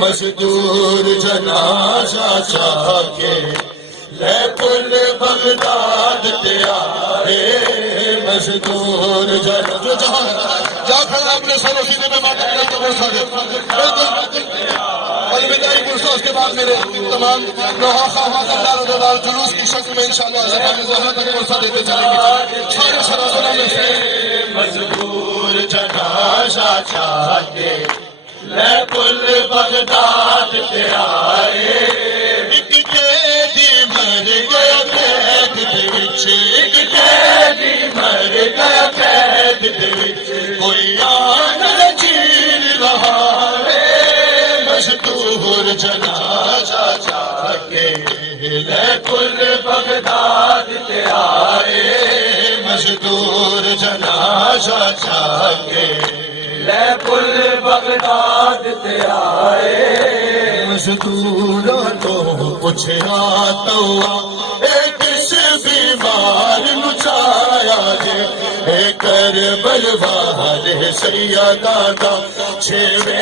مزدور جنازہ چاہ کے لے پل بغداد تے آئے مزدور جنازہ جا کھڑا اپنے سر سینے میں ماتا کرے تو برسا دے الوداعی برسا اس کے بعد میرے تمام نوحہ خواہات اللہ جلوس کی شکل میں انشاءاللہ زبان زہرہ تک برسا دیتے جائیں گے سارے سرازلہ میں سے مزدور جنازہ چاہ کے لے پل بغداد تے آئے ایک قیدی مر گیا قید دے وچ ایک قیدی مر گیا قید دے وچ کوئی آن چیر رہا ہے مزدور جنازہ چاہ کے لے پل بغداد تے آئے مزدور جنازہ چاہ کے لے پل بغداد تے آئے مزدوروں تو پوچھا تو اے کس بیمار مچایا جے اے کربل والے سیدہ دا چھوے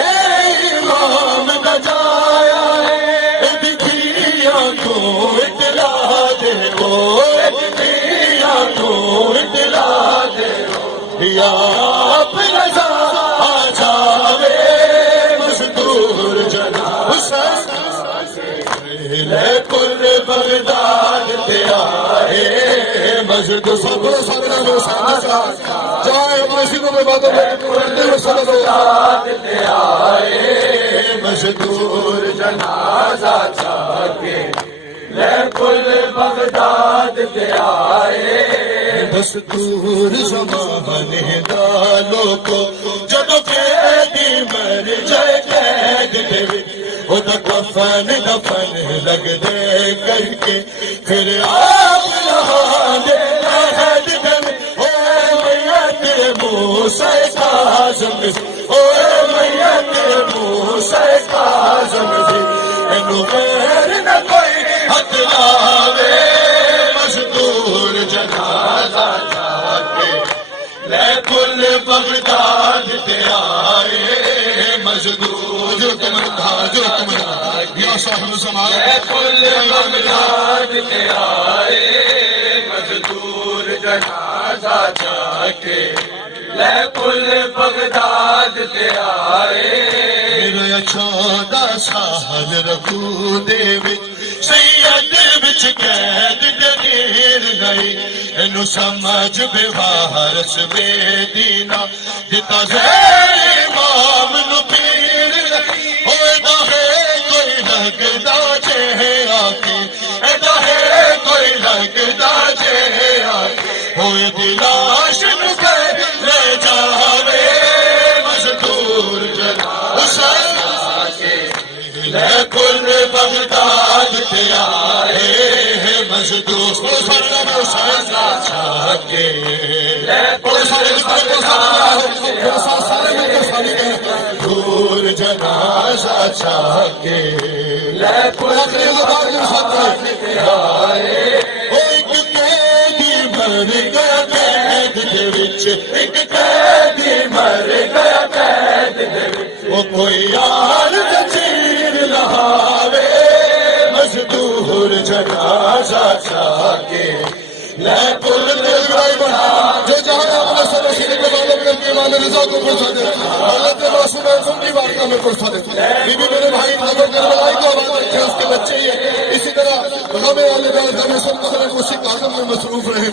امام دا جایا ہے دکھیا کو اطلاع دے او دکھیا کو اطلاع دے یا اپنا لے پل بغداد تے آئے مزدور جائے مسجدوں میں باتوں بغداد تے آئے مزدور جنازہ چاہ کے لے پل بغداد تے آئے دستور زمانے دالوں کو جب قیدی مر جائے قید دے وہ کفن دفن لگ دے کر کے پھر آپ لہا دے عہد دے اے میت موسیٰ کاظم اے میت موسیٰ کاظم انو غیر نہ کوئی حد لاوے مزدور جنازہ چاہ کے لے پل بغداد تے آئے مزدور جو یا صاحب زمان لے پل بغداد تے آئے مزدور جنازہ چاہ کے لے پل بغداد تے آئے میرا 14 سال رکھو دے وچ سید وچ قید دیر گئی اینو سمجھ بے وارث بے دینا دتا زیر امام نو پیر ہوئے دا ہے کوئی لگدا جے آکے ایدا ہے کوئی لگدا جے آکے ہوئے دلاش نو کہ لے جاوے مزدور جنازہ لے پل بغداد تے آئے مزدور چاہ کے لے پل دور جنازہ چاہ کے لے پل بغداد تے آئے ایک قیدی مر گیا قید دے وچ ایک قیدی مر گیا قید دے وچ وہ کوئی یار چیر لہاوے مزدور جنازہ چاہ کے لے پل بغداد جو جہاں اپنے سر سینے کے بالوں میں اپنے امام رضا کو پرسا دے حضرت معصوم اعظم کی بارگاہ میں پرسا دے بی بی میرے بھائی نظر کربلائی کو آباد رکھے اس کے بچے ہی ہیں اسی طرح غم والے غم سب قدر موسی کاظم میں مصروف رہے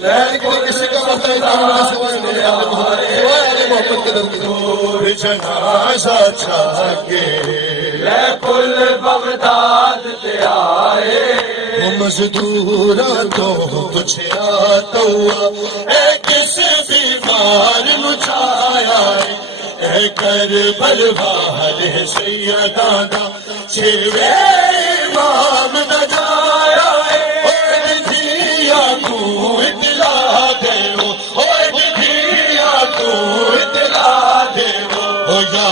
لیکن کسی کا مرتا ہے سوائے علی محمد کے در جنازہ چاہ کے لے پل بغداد تے آئے مزدوراں تو پوچھیا تو اے کس بیمار مچایا اے کربل والے سیدہ دا چھوے امام دا جایا اے دھیا کو اطلاع دے او دھیا کو اطلاع دے او یا